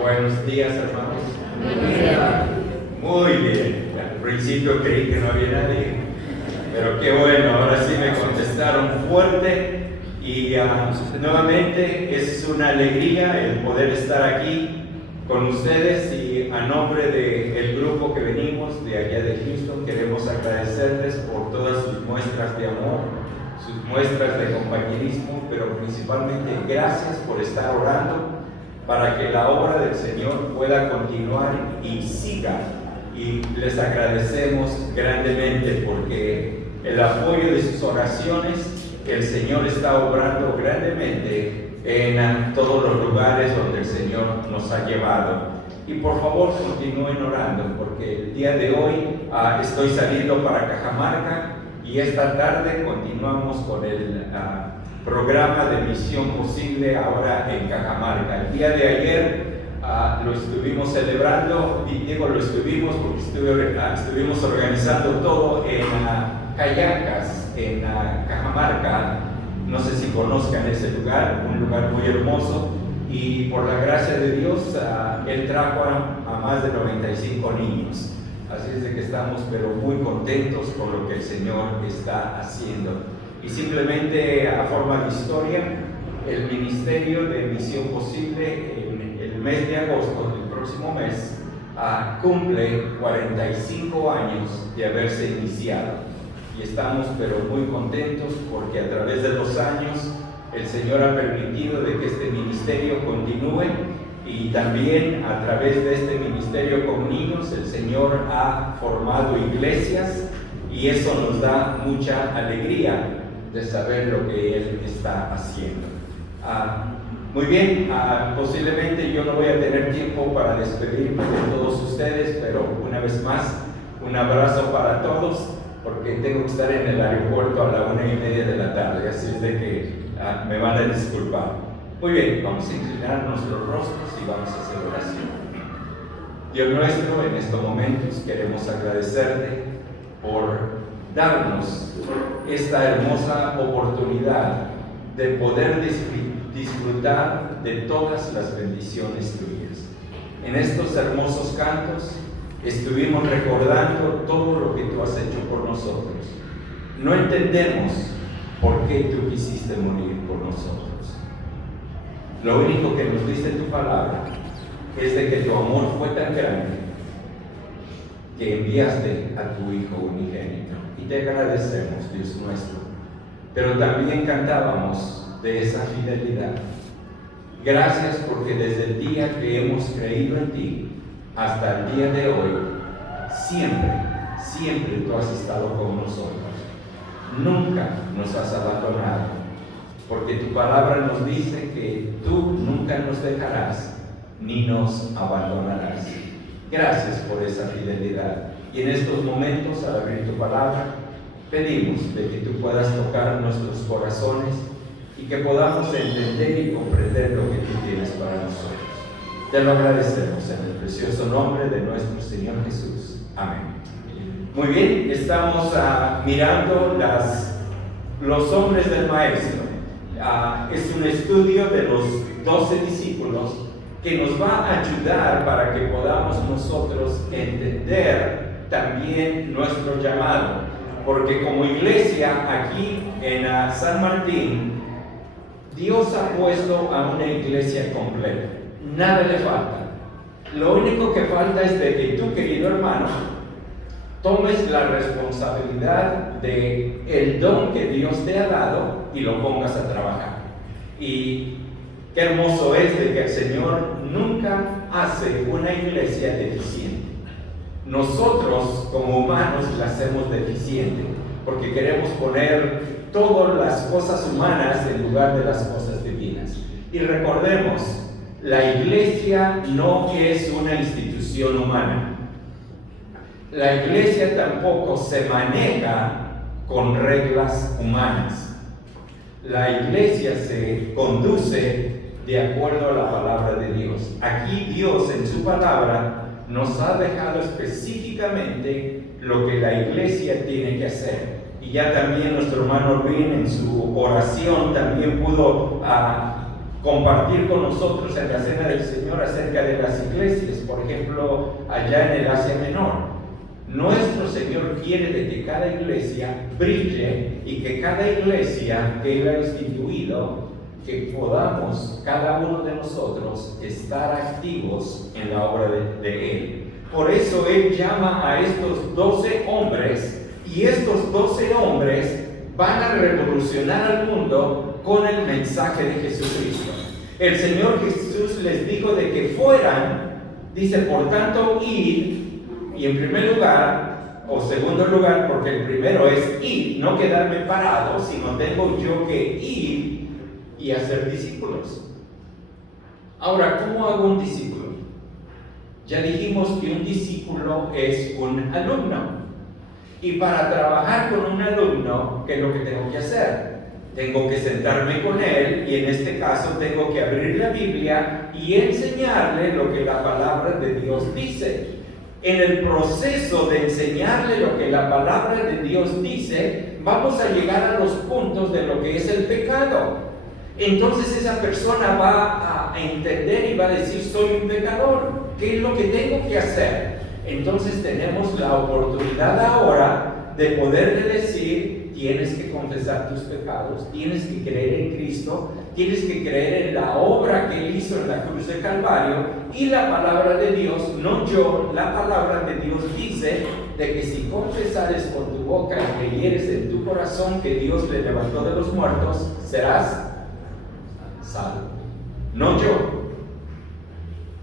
Buenos días, hermanos. Muy bien. Al principio creí que no había nadie, pero qué bueno, ahora sí me contestaron fuerte y nuevamente es una alegría el poder estar aquí con ustedes y a nombre del grupo que venimos de allá de Houston queremos agradecerles por todas sus muestras de amor, sus muestras de compañerismo, pero principalmente gracias por estar orando para que la obra del Señor pueda continuar y siga. Y les agradecemos grandemente porque el apoyo de sus oraciones, el Señor está obrando grandemente en todos los lugares donde el Señor nos ha llevado. Y por favor continúen orando porque el día de hoy estoy saliendo para Cajamarca y esta tarde continuamos con el programa de Misión Posible ahora en Cajamarca. El día de ayer lo estuvimos celebrando, y digo lo estuvimos porque estuvimos organizando todo en Cayacas, en Cajamarca. No sé si conozcan ese lugar, un lugar muy hermoso, y por la gracia de Dios Él trajo a más de 95 niños. Así es de que estamos pero muy contentos con lo que el Señor está haciendo. Y simplemente a forma de historia, el Ministerio de Misión Posible en el mes de agosto, el próximo mes, cumple 45 años de haberse iniciado. Y estamos pero muy contentos porque a través de los años el Señor ha permitido de que este ministerio continúe y también a través de este ministerio con niños el Señor ha formado iglesias y eso nos da mucha alegría de saber lo que Él está haciendo. Muy bien, posiblemente yo no voy a tener tiempo para despedirme de todos ustedes, pero una vez más, un abrazo para todos, porque tengo que estar en el aeropuerto a la 1:30 de la tarde, así es de que me van a disculpar. Muy bien, vamos a inclinar nuestros rostros y vamos a hacer oración. Dios nuestro, en estos momentos queremos agradecerte por darnos esta hermosa oportunidad de poder disfrutar de todas las bendiciones tuyas. En estos hermosos cantos estuvimos recordando todo lo que tú has hecho por nosotros. No entendemos por qué tú quisiste morir por nosotros. Lo único que nos dice tu palabra es de que tu amor fue tan grande que enviaste a tu Hijo unigénito. Y te agradecemos, Dios nuestro. Pero también cantábamos de esa fidelidad. Gracias porque desde el día que hemos creído en ti hasta el día de hoy, siempre tú has estado con nosotros. Nunca nos has abandonado, porque tu palabra nos dice que tú nunca nos dejarás ni nos abandonarás. Gracias por esa fidelidad. Y en estos momentos, al abrir tu palabra, pedimos de que tú puedas tocar nuestros corazones y que podamos entender y comprender lo que tú tienes para nosotros. Te lo agradecemos en el precioso nombre de nuestro Señor Jesús. Amén. Muy bien, estamos mirando los hombres del Maestro. Es un estudio de los 12 discípulos que nos va a ayudar para que podamos nosotros entender también nuestro llamado, porque como iglesia aquí en San Martín, Dios ha puesto a una iglesia completa, nada le falta. Lo único que falta es de que tú, querido hermano, tomes la responsabilidad de el don que Dios te ha dado y lo pongas a trabajar. Y qué hermoso es de que el Señor nunca hace una iglesia deficiente. Nosotros como humanos la hacemos deficiente porque queremos poner todas las cosas humanas en lugar de las cosas divinas. Y recordemos, la iglesia no es una institución humana. La iglesia tampoco se maneja con reglas humanas. La iglesia se conduce de acuerdo a la palabra de Dios. Aquí Dios en su palabra nos ha dejado específicamente lo que la iglesia tiene que hacer. Y ya también nuestro hermano Luis en su oración también pudo compartir con nosotros en la Cena del Señor acerca de las iglesias, por ejemplo, allá en el Asia Menor. Nuestro Señor quiere de que cada iglesia brille y que cada iglesia que Él ha instituido, que podamos cada uno de nosotros estar activos en la obra de Él. Por eso Él llama a estos 12 hombres, y estos 12 hombres van a revolucionar al mundo con el mensaje de Jesucristo. El Señor Jesús les dijo de que fueran, dice, por tanto, id. Y en primer lugar, o segundo lugar, porque el primero es ir, no quedarme parado, sino tengo yo que ir y hacer discípulos. Ahora, ¿cómo hago un discípulo? Ya dijimos que un discípulo es un alumno. Y para trabajar con un alumno, ¿qué es lo que tengo que hacer? Tengo que sentarme con él, y en este caso tengo que abrir la Biblia y enseñarle lo que la palabra de Dios dice. En el proceso de enseñarle lo que la palabra de Dios dice, vamos a llegar a los puntos de lo que es el pecado. Entonces esa persona va a entender y va a decir, soy un pecador, ¿qué es lo que tengo que hacer? Entonces tenemos la oportunidad ahora de poderle decir, tienes que confesar tus pecados, tienes que creer en Cristo, tienes que creer en la obra que Él hizo en la cruz de Calvario, y la palabra de Dios, no yo, la palabra de Dios dice de que si confesares con tu boca y creyeres en tu corazón que Dios le levantó de los muertos, serás salvo. No yo.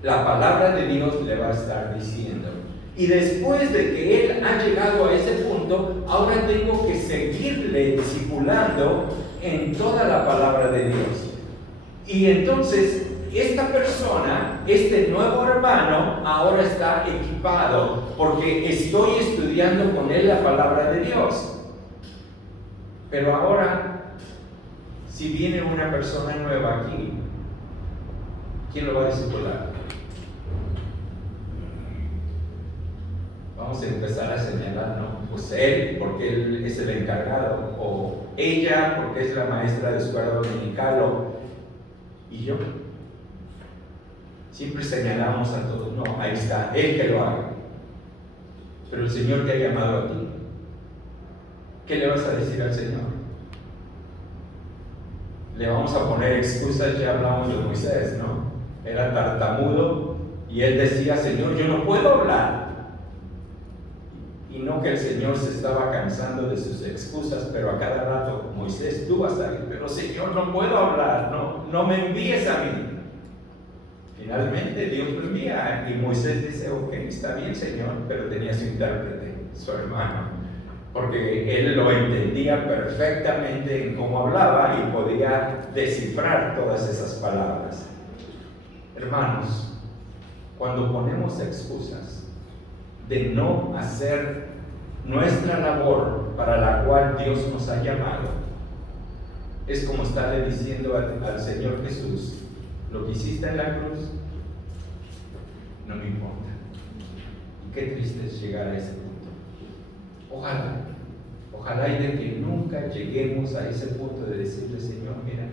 La palabra de Dios le va a estar diciendo. Y después de que él ha llegado a ese punto, ahora tengo que seguirle discipulando en toda la palabra de Dios. Y entonces, esta persona, este nuevo hermano, ahora está equipado porque estoy estudiando con él la palabra de Dios. Pero ahora, si viene una persona nueva aquí, ¿quién lo va a discipular? Vamos a empezar a señalar, ¿no? Pues él, porque él es el encargado, o ella, porque es la maestra de escuela dominical, y yo. Siempre señalamos a todos, no, ahí está, él que lo haga. Pero el Señor te ha llamado a ti. ¿Qué le vas a decir al Señor? Le vamos a poner excusas, ya hablamos de Moisés, ¿no? Era tartamudo y él decía, Señor, yo no puedo hablar. Y no que el Señor se estaba cansando de sus excusas, pero a cada rato, Moisés, tú vas a ir, pero Señor, no puedo hablar, no me envíes a mí. Finalmente Dios lo envía y Moisés dice, ok, está bien, Señor, pero tenía su intérprete, su hermano, porque él lo entendía perfectamente en cómo hablaba y podía descifrar todas esas palabras. Hermanos, cuando ponemos excusas de no hacer nuestra labor para la cual Dios nos ha llamado, es como estarle diciendo al Señor Jesús, lo que hiciste en la cruz no me importa. Y qué triste es llegar a ese punto. Ojalá y de que nunca lleguemos a ese punto de decirle, Señor, mira,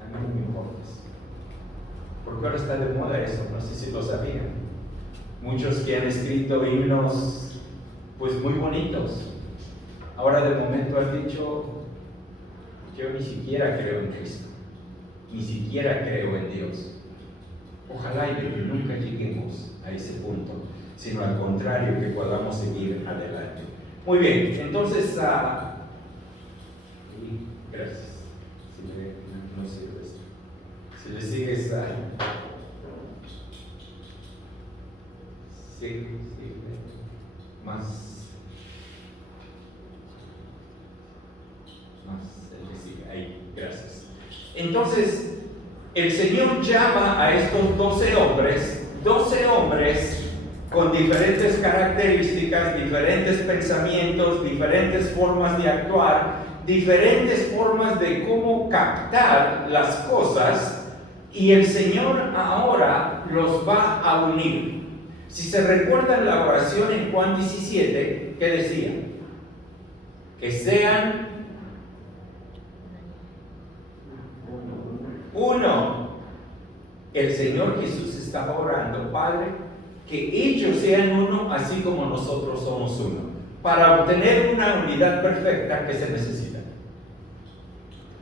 a mí no me importas. Porque ahora está de moda eso, no sé si lo sabían. Muchos que han escrito himnos pues muy bonitos, ahora de momento han dicho, yo ni siquiera creo en Cristo, ni siquiera creo en Dios. Ojalá y de que nunca lleguemos a ese punto, sino al contrario, que podamos seguir adelante. Muy bien, entonces, gracias. No sirve esto. Si le sigues sigue más. Ahí, gracias. Entonces, el Señor llama a estos 12 hombres con diferentes características, diferentes pensamientos, diferentes formas de actuar, diferentes formas de cómo captar las cosas, y el Señor ahora los va a unir. Si se recuerdan la oración en Juan 17, ¿qué decía? Que sean uno. el Señor Jesús estaba orando: Padre, que ellos sean uno así como nosotros somos uno, para obtener una unidad perfecta que se necesita.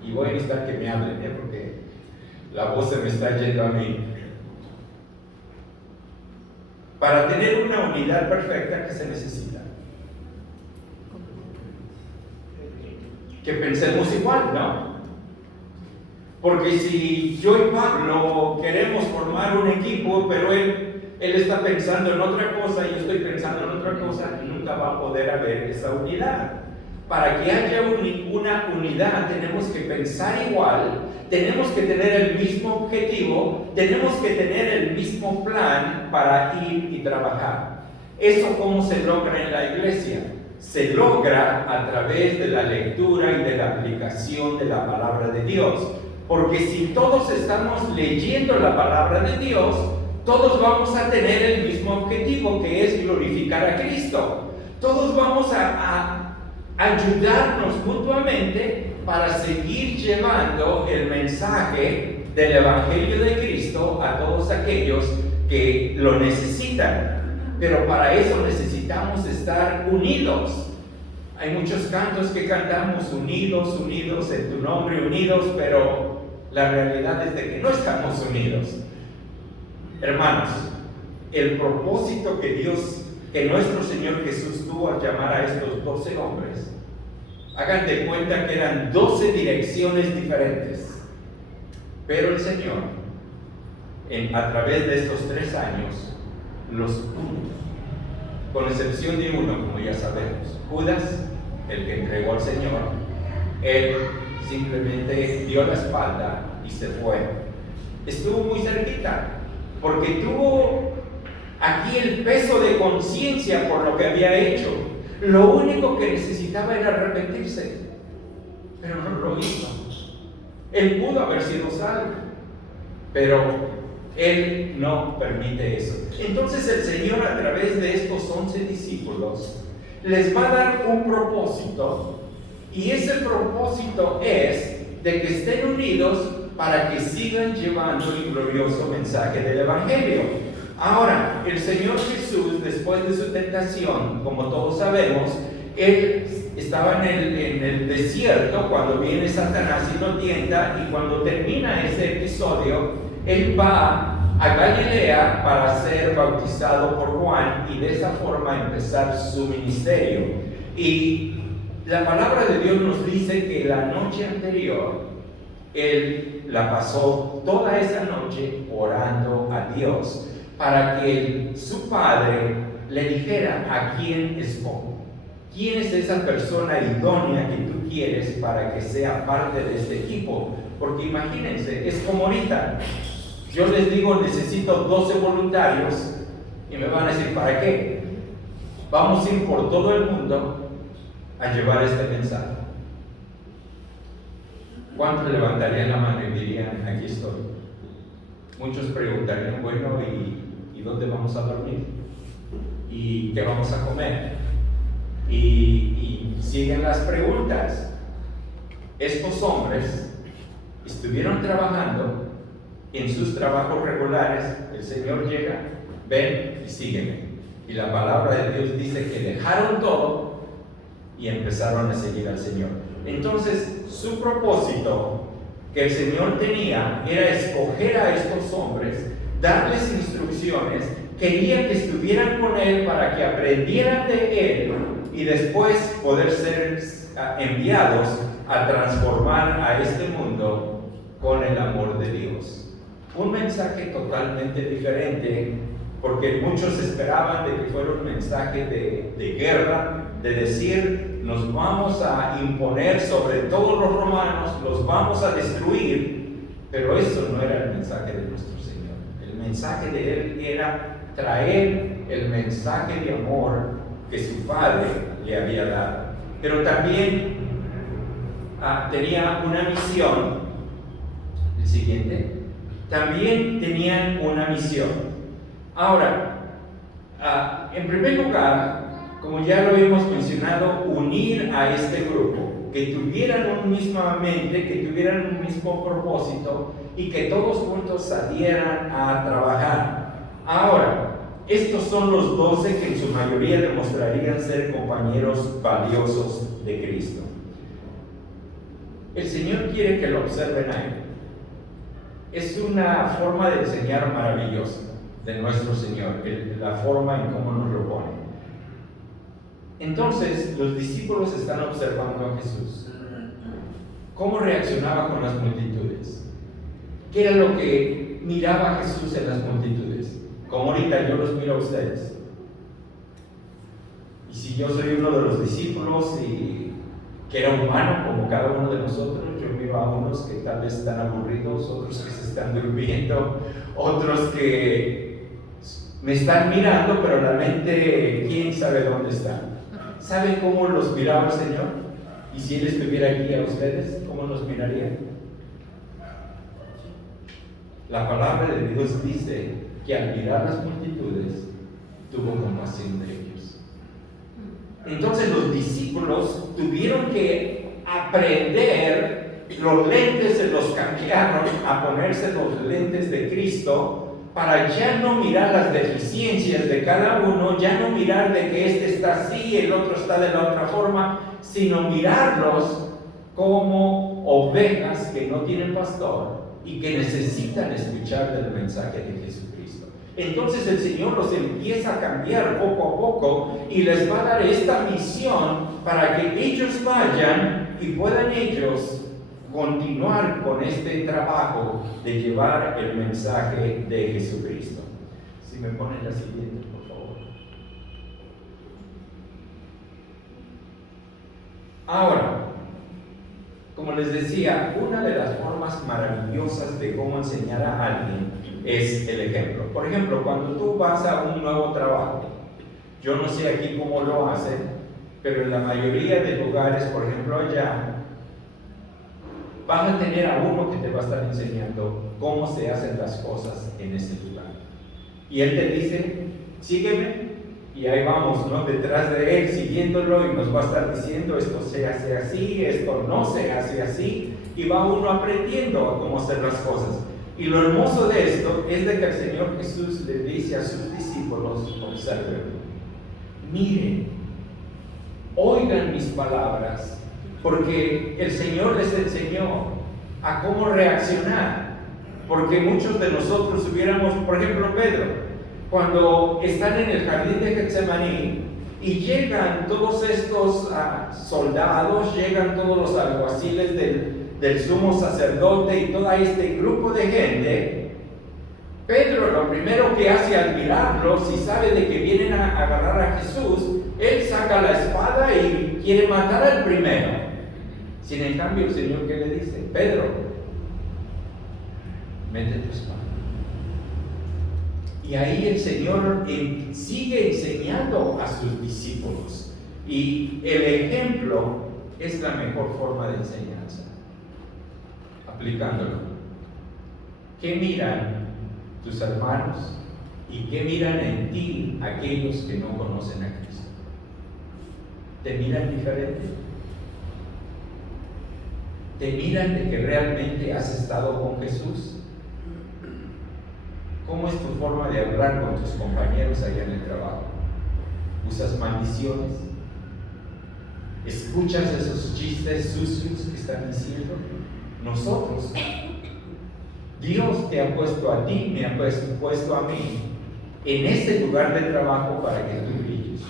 Y voy a necesitar que me hablen, porque la voz se me está yendo a mí. Para tener una unidad perfecta que se necesita. Que pensemos igual, ¿no? Porque si yo y Pablo queremos formar un equipo, pero él está pensando en otra cosa y yo estoy pensando en otra cosa, nunca va a poder haber esa unidad. Para que haya una unidad tenemos que pensar igual, tenemos que tener el mismo objetivo, tenemos que tener el mismo plan para ir y trabajar. ¿Eso cómo se logra en la iglesia? Se logra a través de la lectura y de la aplicación de la palabra de Dios. Porque si todos estamos leyendo la palabra de Dios, todos vamos a tener el mismo objetivo, que es glorificar a Cristo. Todos vamos a ayudarnos mutuamente para seguir llevando el mensaje del Evangelio de Cristo a todos aquellos que lo necesitan. Pero para eso necesitamos estar unidos. Hay muchos cantos que cantamos: unidos, unidos en tu nombre, unidos, pero la realidad es de que no estamos unidos. Hermanos, el propósito que nuestro Señor Jesús tuvo al llamar a estos 12 hombres, hagan de cuenta que eran 12 direcciones diferentes, pero el Señor, a través de estos 3 años, los unió, con excepción de uno, como ya sabemos, Judas, el que entregó al Señor. Él simplemente dio la espalda y se fue. Estuvo muy cerquita, porque tuvo aquí el peso de conciencia por lo que había hecho. Lo único que necesitaba era arrepentirse, pero no lo hizo. Él pudo haber sido salvo, pero Él no permite eso. Entonces el Señor, a través de estos 11 discípulos, les va a dar un propósito, y ese propósito es de que estén unidos para que sigan llevando el glorioso mensaje del Evangelio. Ahora, el Señor Jesús, después de su tentación, como todos sabemos, Él estaba en el desierto cuando viene Satanás y lo tienta, y cuando termina ese episodio, Él va a Galilea para ser bautizado por Juan y de esa forma empezar su ministerio. Y la palabra de Dios nos dice que la noche anterior Él la pasó toda esa noche orando a Dios para que su padre le dijera a quién escojo. ¿Quién es esa persona idónea que tú quieres para que sea parte de este equipo? Porque imagínense, es como ahorita. Yo les digo, necesito 12 voluntarios, y me van a decir: ¿para qué? Vamos a ir por todo el mundo a llevar este mensaje. ¿Cuántos levantarían la mano y dirían: aquí estoy? Muchos preguntarían: bueno, ¿y dónde vamos a dormir? ¿Y qué vamos a comer? Y siguen las preguntas. Estos hombres estuvieron trabajando en sus trabajos regulares. El Señor llega: ven y sígueme. Y la palabra de Dios dice que dejaron todo y empezaron a seguir al Señor. Entonces, su propósito que el Señor tenía era escoger a estos hombres, darles instrucciones, quería que estuvieran con Él para que aprendieran de Él y después poder ser enviados a transformar a este mundo con el amor de Dios. Un mensaje totalmente diferente, porque muchos esperaban de que fuera un mensaje de guerra, de decir: nos vamos a imponer sobre todos los romanos, los vamos a destruir. Pero eso no era el mensaje de nuestro Señor. El mensaje de Él era traer el mensaje de amor que su Padre le había dado. Pero también tenía una misión. El siguiente. También tenían una misión. Ahora, en primer lugar, como ya lo hemos mencionado, unir a este grupo, que tuvieran una misma mente, que tuvieran un mismo propósito y que todos juntos salieran a trabajar. Ahora, estos son los 12 que en su mayoría demostrarían ser compañeros valiosos de Cristo. El Señor quiere que lo observen a Él. Es una forma de enseñar maravillosa de nuestro Señor, la forma en cómo nos lo pone. Entonces, los discípulos están observando a Jesús. ¿Cómo reaccionaba con las multitudes? ¿Qué era lo que miraba Jesús en las multitudes? Como ahorita yo los miro a ustedes. Y si yo soy uno de los discípulos y que era humano como cada uno de nosotros, yo miro a unos que tal vez están aburridos, otros que se están durmiendo, otros que me están mirando, pero la mente, quién sabe dónde está. ¿Saben cómo los miraba el Señor? Y si Él estuviera aquí a ustedes, ¿cómo los miraría? La palabra de Dios dice que al mirar las multitudes, tuvo compasión de ellos. Entonces los discípulos tuvieron que aprender, los lentes se los cambiaron a ponerse los lentes de Cristo, para ya no mirar las deficiencias de cada uno, ya no mirar de que este está así, el otro está de la otra forma, sino mirarlos como ovejas que no tienen pastor y que necesitan escuchar del mensaje de Jesucristo. Entonces el Señor los empieza a cambiar poco a poco y les va a dar esta misión para que ellos vayan y puedan ellos continuar con este trabajo de llevar el mensaje de Jesucristo. Si me ponen la siguiente, por favor. Ahora, como les decía, una de las formas maravillosas de cómo enseñar a alguien es el ejemplo. Por ejemplo, cuando tú vas a un nuevo trabajo, yo no sé aquí cómo lo hacen, pero en la mayoría de lugares, por ejemplo allá, vas a tener a uno que te va a estar enseñando cómo se hacen las cosas en ese lugar. Y él te dice, sígueme, y ahí vamos, ¿no? Detrás de él, siguiéndolo, y nos va a estar diciendo, esto se hace así, esto no se hace así, y va uno aprendiendo a cómo hacer las cosas. Y lo hermoso de esto es de que el Señor Jesús le dice a sus discípulos, observen, miren, oigan mis palabras, porque el Señor les enseñó a cómo reaccionar, porque muchos de nosotros hubiéramos, por ejemplo Pedro, cuando están en el jardín de Getsemaní y llegan todos estos soldados, llegan todos los alguaciles del sumo sacerdote y todo este grupo de gente, Pedro lo primero que hace al mirarlos y sabe de que vienen a agarrar a Jesús, él saca la espada y quiere matar al primero. Sin en cambio el Señor, ¿qué le dice? Pedro, mete tu espada. Y ahí el Señor sigue enseñando a sus discípulos. Y el ejemplo es la mejor forma de enseñanza. Aplicándolo. ¿Qué miran tus hermanos? ¿Y qué miran en ti aquellos que no conocen a Cristo? ¿Te miran diferente? ¿Te miran de que realmente has estado con Jesús? ¿Cómo es tu forma de hablar con tus compañeros allá en el trabajo? ¿Usas maldiciones? ¿Escuchas esos chistes sucios que están diciendo? Nosotros, Dios te ha puesto a ti, me ha puesto a mí en este lugar de trabajo para que tú brilles.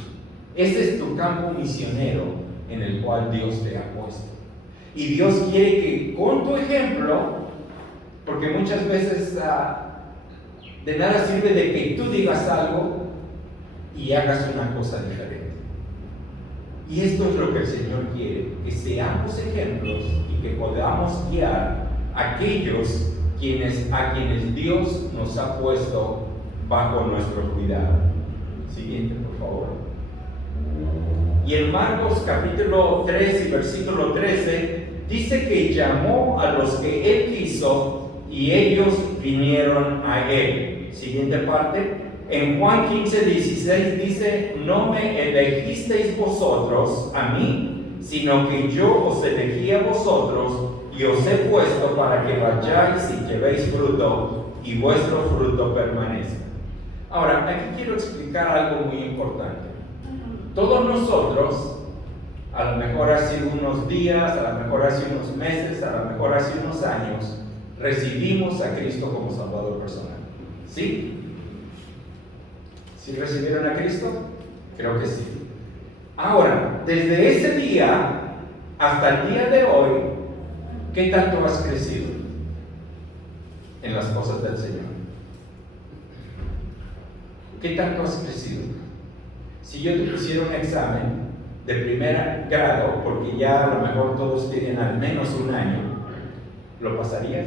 Este es tu campo misionero en el cual Dios te ha puesto. Y Dios quiere que con tu ejemplo, porque muchas veces de nada sirve de que tú digas algo y hagas una cosa diferente. Y esto es lo que el Señor quiere, que seamos ejemplos y que podamos guiar a aquellos a quienes Dios nos ha puesto bajo nuestro cuidado. Siguiente, por favor. Y en Marcos capítulo 3 y versículo 13 dice que llamó a los que Él quiso y ellos vinieron a Él. Siguiente parte. En Juan 15:16 dice, no me elegisteis vosotros a mí, sino que yo os elegí a vosotros y os he puesto para que vayáis y llevéis fruto, y vuestro fruto permanezca. Ahora, aquí quiero explicar algo muy importante. Todos nosotros, a lo mejor hace unos días, a lo mejor hace unos meses, a lo mejor hace unos años, recibimos a Cristo como Salvador personal. ¿Sí? ¿Sí recibieron a Cristo? Creo que sí. Ahora, desde ese día hasta el día de hoy, ¿qué tanto has crecido en las cosas del Señor? ¿Qué tanto has crecido? Si yo te pusiera un examen de primer grado, porque ya a lo mejor todos tienen al menos un año, ¿lo pasarías?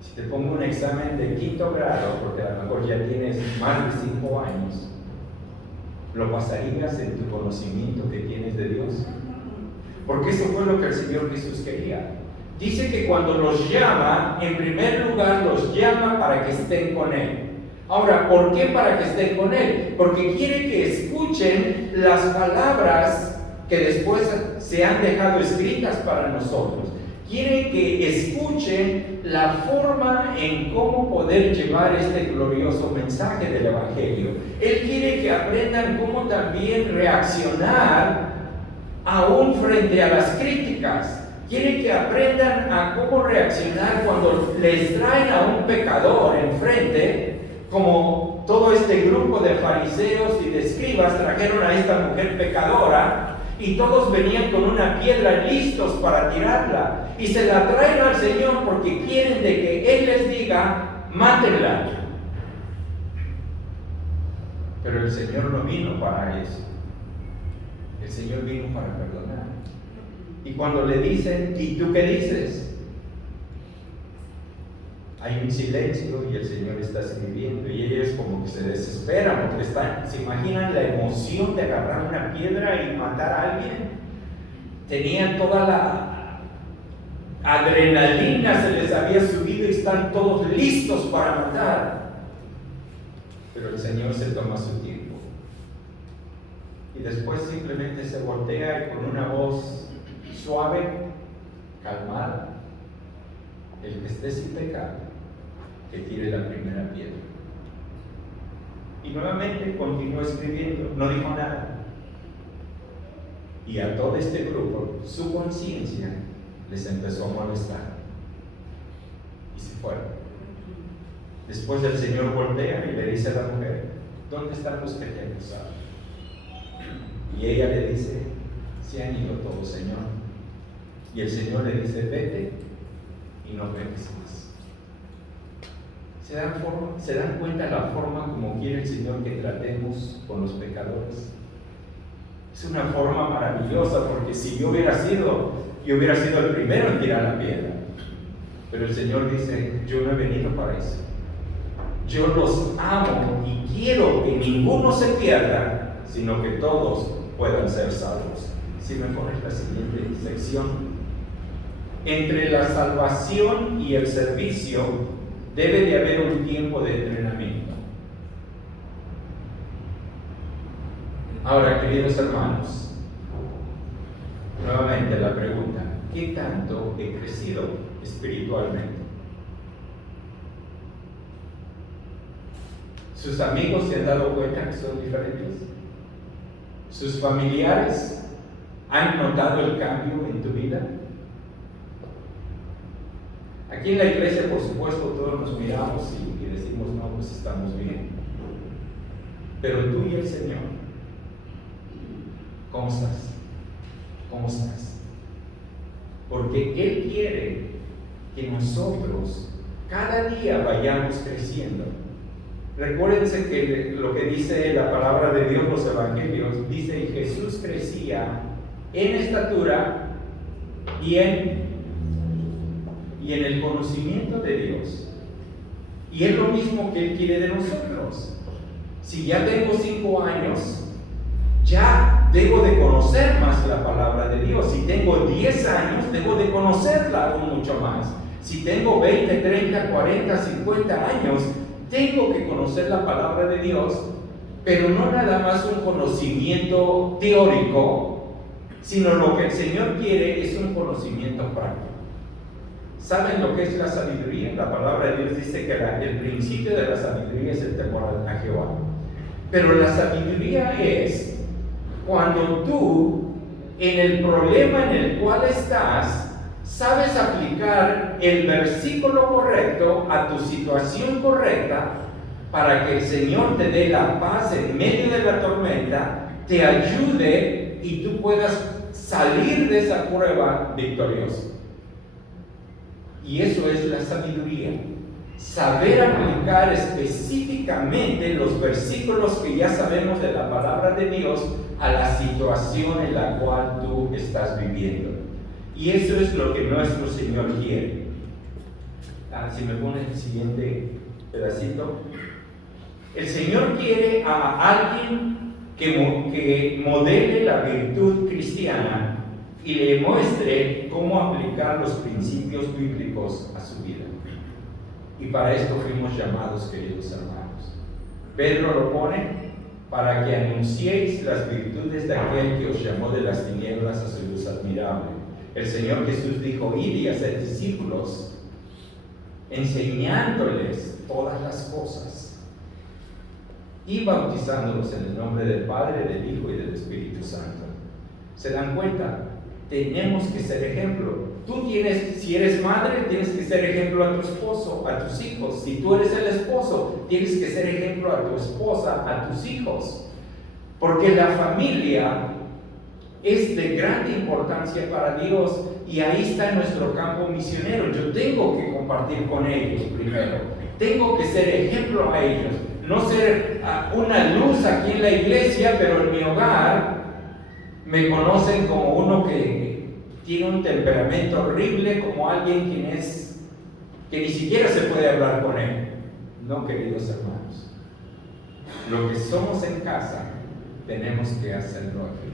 Si te pongo un examen de quinto grado, porque a lo mejor ya tienes más de 5 años, ¿lo pasarías en tu conocimiento que tienes de Dios? Porque eso fue lo que el Señor Jesús quería. Dice que cuando los llama, en primer lugar los llama para que estén con Él. Ahora, ¿por qué para que estén con Él? Porque quiere que escuchen las palabras que después se han dejado escritas para nosotros. Quiere que escuchen la forma en cómo poder llevar este glorioso mensaje del Evangelio. Él quiere que aprendan cómo también reaccionar aún frente a las críticas. Quiere que aprendan a cómo reaccionar cuando les traen a un pecador enfrente, como todo este grupo de fariseos y de escribas trajeron a esta mujer pecadora, y todos venían con una piedra listos para tirarla, y se la traen al Señor porque quieren de que Él les diga, mátenla. Pero el Señor no vino para eso. El Señor vino para perdonar. Y cuando le dicen, ¿y tú qué dices? Hay un silencio y el Señor está escribiendo, y ellos como que se desesperan porque se imaginan la emoción de agarrar una piedra y matar a alguien. Tenían toda la adrenalina, se les había subido y están todos listos para matar. Pero el Señor se toma su tiempo y después simplemente se voltea y con una voz suave, calmada, el que esté sin pecado, que tire la primera piedra. Y nuevamente continuó escribiendo, no dijo nada. Y a todo este grupo, su conciencia les empezó a molestar. Y se fueron. Después el Señor voltea y le dice a la mujer, ¿dónde están los que te acusaron? Y ella le dice, se han ido todos, Señor. Y el Señor le dice, vete y no peques más. ¿Se dan cuenta de la forma como quiere el Señor que tratemos con los pecadores? Es una forma maravillosa, porque si yo hubiera sido el primero en tirar la piedra. Pero el Señor dice, yo no he venido para eso. Yo los amo y quiero que ninguno se pierda, sino que todos puedan ser salvos. Si me pones la siguiente sección. Entre la salvación y el servicio debe de haber un tiempo de entrenamiento. Ahora, queridos hermanos, nuevamente la pregunta, ¿qué tanto he crecido espiritualmente? ¿Sus amigos se han dado cuenta que son diferentes? ¿Sus familiares han notado el cambio en tu vida? Aquí en la iglesia, por supuesto, todos nos miramos y decimos, no, pues estamos bien. Pero tú y el Señor, ¿cómo estás? ¿Cómo estás? Porque Él quiere que nosotros cada día vayamos creciendo. Recuérdense que lo que dice la palabra de Dios, los evangelios, dice, Jesús crecía en estatura y en el conocimiento de Dios. Y es lo mismo que Él quiere de nosotros. Si ya tengo 5 años, ya debo de conocer más la palabra de Dios. Si tengo 10 años, debo de conocerla aún mucho más. Si tengo 20, 30, 40, 50 años, tengo que conocer la palabra de Dios, pero no nada más un conocimiento teórico, sino lo que el Señor quiere es un conocimiento práctico. ¿Saben lo que es la sabiduría? La palabra de Dios dice que el principio de la sabiduría es el temor a Jehová. Pero la sabiduría es cuando tú, en el problema en el cual estás, sabes aplicar el versículo correcto a tu situación correcta para que el Señor te dé la paz en medio de la tormenta, te ayude y tú puedas salir de esa prueba victorioso. Y eso es la sabiduría. Saber aplicar específicamente los versículos que ya sabemos de la palabra de Dios a la situación en la cual tú estás viviendo. Y eso es lo que nuestro Señor quiere. Si me pones el siguiente pedacito. El Señor quiere a alguien que modele la virtud cristiana y le muestre cómo aplicar los principios bíblicos a su vida. Y para esto fuimos llamados, queridos hermanos. Pedro lo pone para que anunciéis las virtudes de aquel que os llamó de las tinieblas a su luz admirable. El Señor Jesús dijo: id y haced discípulos, enseñándoles todas las cosas y bautizándolos en el nombre del Padre, del Hijo y del Espíritu Santo. ¿Se dan cuenta? Tenemos que ser ejemplo. Si eres madre, tienes que ser ejemplo a tu esposo, a tus hijos. Si tú eres el esposo, tienes que ser ejemplo a tu esposa, a tus hijos. Porque la familia es de gran importancia para Dios y ahí está nuestro campo misionero. Yo tengo que compartir con ellos primero. Tengo que ser ejemplo a ellos. No ser una luz aquí en la iglesia, pero en mi hogar me conocen como uno que tiene un temperamento horrible, como alguien que ni siquiera se puede hablar con él. No, queridos hermanos. Lo que somos en casa, tenemos que hacerlo aquí.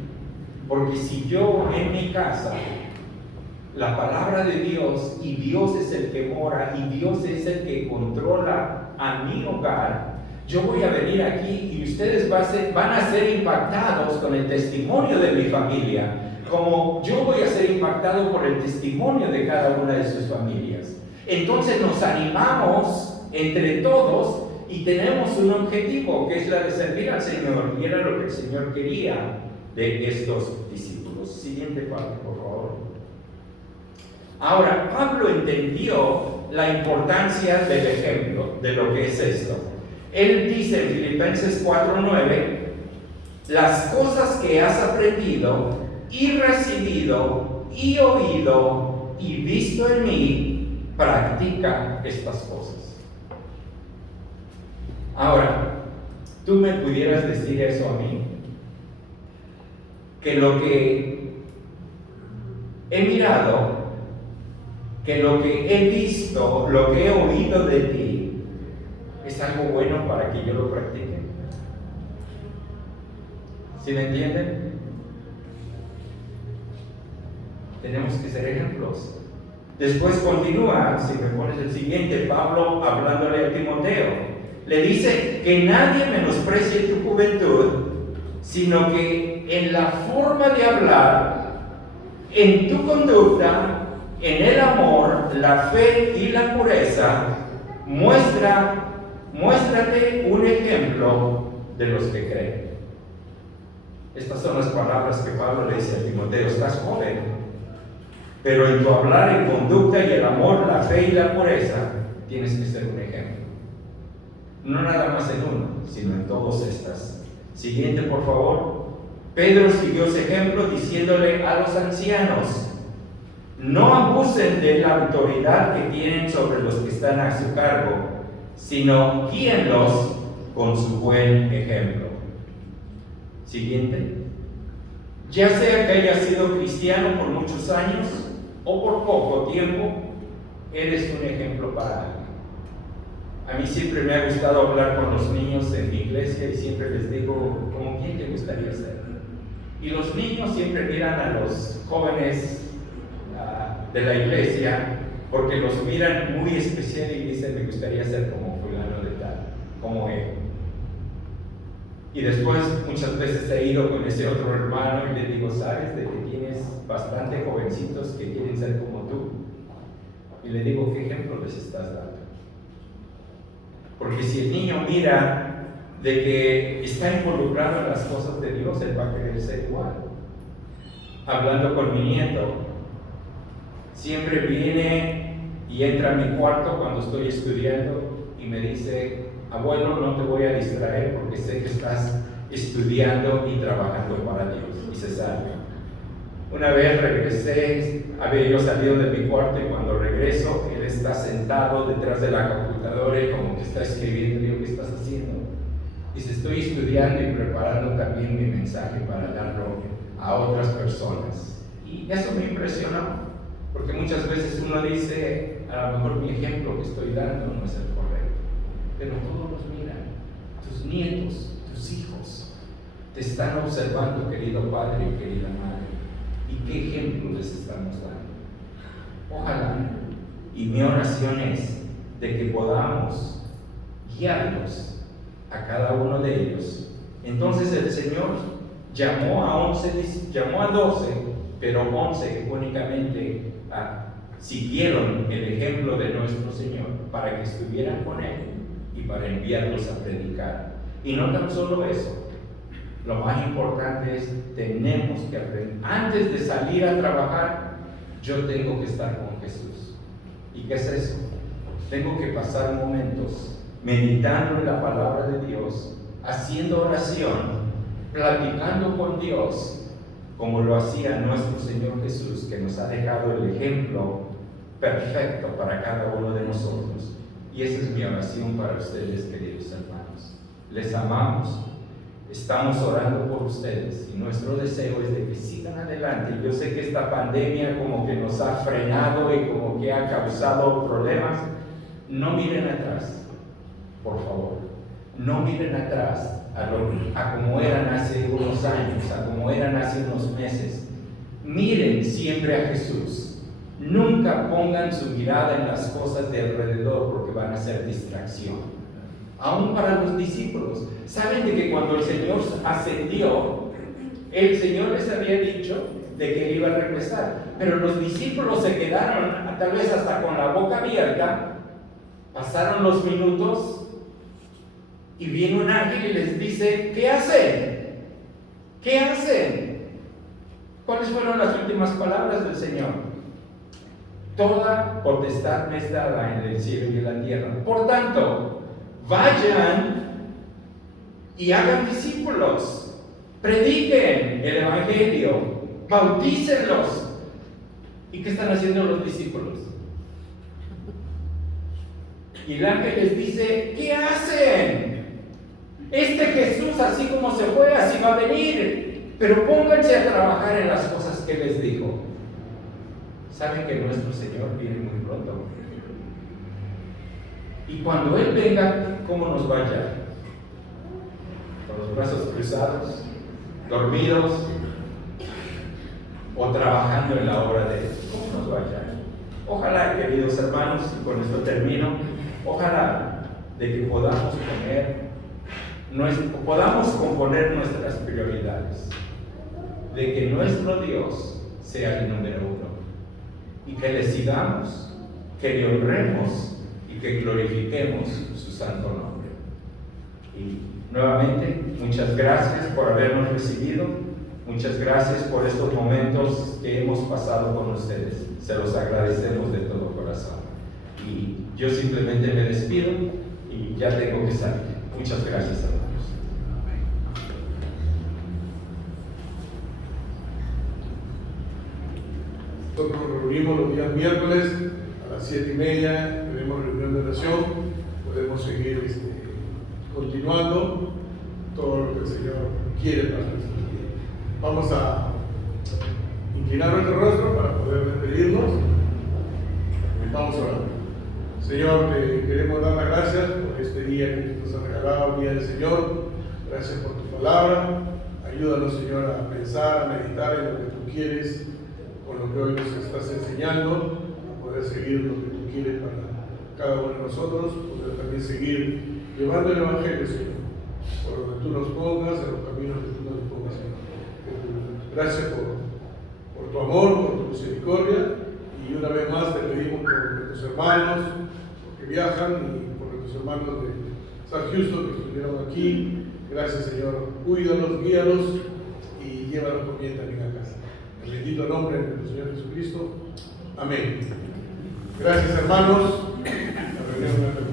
Porque si yo en mi casa, la palabra de Dios, y Dios es el que mora, y Dios es el que controla a mi hogar, yo voy a venir aquí y ustedes van a ser impactados con el testimonio de mi familia, como yo voy a ser impactado por el testimonio de cada una de sus familias. Entonces nos animamos entre todos y tenemos un objetivo, que es la de servir al Señor, y era lo que el Señor quería de estos discípulos. Siguiente parte, por favor. Ahora, Pablo entendió la importancia del ejemplo, de lo que es esto. Él dice en Filipenses 4:9, las cosas que has aprendido y recibido y oído y visto en mí, practica estas cosas. Ahora, ¿tú me pudieras decir eso a mí? Que lo que he mirado, que lo que he visto, lo que he oído de ti, ¿es algo bueno para que yo lo practique? ¿Sí me entienden? Tenemos que ser ejemplos. Después continúa, si me pones el siguiente, Pablo hablándole a Timoteo. Le dice que nadie menosprecie tu juventud, sino que en la forma de hablar, en tu conducta, en el amor, la fe y la pureza, muéstrate un ejemplo de los que creen. Estas son las palabras que Pablo le dice a Timoteo. Estás joven, pero en tu hablar, en conducta y el amor, la fe y la pureza, tienes que ser un ejemplo. No nada más en uno, sino en todas estas. Siguiente, por favor. Pedro siguió ese ejemplo diciéndole a los ancianos: no abusen de la autoridad que tienen sobre los que están a su cargo, sino guíenlos con su buen ejemplo. Siguiente. Ya sea que hayas sido cristiano por muchos años o por poco tiempo, eres un ejemplo para alguien. A mí siempre me ha gustado hablar con los niños en mi iglesia y siempre les digo: ¿cómo quién te gustaría ser? Y los niños siempre miran a los jóvenes de la iglesia porque los miran muy especial y dicen: me gustaría ser como fulano de tal, como él. Y después muchas veces he ido con ese otro hermano y le digo, ¿sabes de que tienes bastante jovencitos que quieren ser como tú? Y le digo, ¿qué ejemplo les estás dando? Porque si el niño mira de que está involucrado en las cosas de Dios, él va a querer ser igual. Hablando con mi nieto, siempre viene y entra a mi cuarto cuando estoy estudiando y me dice, abuelo, no te voy a distraer porque sé que estás estudiando y trabajando para Dios. Y se sale. Una vez regresé, había yo salido de mi cuarto y cuando regreso, él está sentado detrás de la computadora y como que está escribiendo. Digo, ¿qué estás haciendo? Dice, estoy estudiando y preparando también mi mensaje para darlo a otras personas. Y eso me impresionó, porque muchas veces uno dice, a lo mejor mi ejemplo que estoy dando no es el correcto, pero todos los miran, tus nietos, tus hijos, te están observando, querido padre y querida madre. ¿Y qué ejemplo les estamos dando? Ojalá, y mi oración es de que podamos guiarlos a cada uno de ellos. Entonces el Señor llamó a 12, pero 11 únicamente siguieron el ejemplo de nuestro Señor para que estuvieran con Él y para enviarlos a predicar. Y no tan solo eso, lo más importante es, tenemos que aprender, antes de salir a trabajar, yo tengo que estar con Jesús. ¿Y qué es eso? Tengo que pasar momentos meditando en la palabra de Dios, haciendo oración, platicando con Dios, como lo hacía nuestro Señor Jesús, que nos ha dejado el ejemplo perfecto para cada uno de nosotros. Y esa es mi oración para ustedes, queridos hermanos. Les amamos. Estamos orando por ustedes y nuestro deseo es de que sigan adelante. Yo sé que esta pandemia como que nos ha frenado y como que ha causado problemas. No miren atrás, por favor. No miren atrás a como eran hace unos años, a como eran hace unos meses. Miren siempre a Jesús. Nunca pongan su mirada en las cosas de alrededor porque van a ser distracción. Aún para los discípulos, saben de que cuando el Señor ascendió, el Señor les había dicho de que Él iba a regresar, pero los discípulos se quedaron tal vez hasta con la boca abierta. Pasaron los minutos y viene un ángel y les dice, ¿qué hacen? ¿Qué hacen? ¿Cuáles fueron las últimas palabras del Señor? Toda potestad me es dada en el cielo y en la tierra. Por tanto, vayan y hagan discípulos, prediquen el Evangelio, bautícenlos. ¿Y qué están haciendo los discípulos? Y el ángel les dice, ¿qué hacen? Este Jesús, así como se fue, así va a venir, pero pónganse a trabajar en las cosas que les dijo. Saben que nuestro Señor viene muy pronto. Y cuando Él venga, ¿cómo nos va a hallar? ¿Con los brazos cruzados, dormidos o trabajando en la obra de Él? ¿Cómo nos va a hallar? Ojalá, queridos hermanos, y con esto termino, ojalá de que podamos componer nuestras prioridades, de que nuestro Dios sea el número uno y que le sigamos, que le honremos y que glorifiquemos su santo nombre. Y nuevamente, muchas gracias por habernos recibido, muchas gracias por estos momentos que hemos pasado con ustedes, se los agradecemos de todo corazón. Y yo simplemente me despido y ya tengo que salir. Muchas gracias, hermanos. Nosotros nos reunimos los días miércoles a las 7:30, tenemos reunión de oración, podemos seguir continuando todo lo que el Señor quiere para nuestros días. Vamos a inclinar nuestro rostro para poder despedirnos. Vamos a orar. Señor, te queremos dar las gracias por este día que nos has regalado, el día del Señor. Gracias por tu palabra. Ayúdanos, Señor, a pensar, a meditar en lo que tú quieres, con lo que hoy nos estás enseñando, a poder seguir lo que tú quieres para cada uno de nosotros, poder también seguir llevando el Evangelio, Señor. por donde tú nos pongas, en los caminos que tú nos pongas, Señor. Gracias por tu amor, por tu misericordia, y una vez más te pedimos por nuestros hermanos que viajan y por nuestros hermanos de San Houston que estuvieron aquí. Gracias, Señor. Cuídalos, guíalos y llévalos por bien también a casa. En el bendito nombre de nuestro Señor Jesucristo. Amén. Gracias, hermanos. La reunión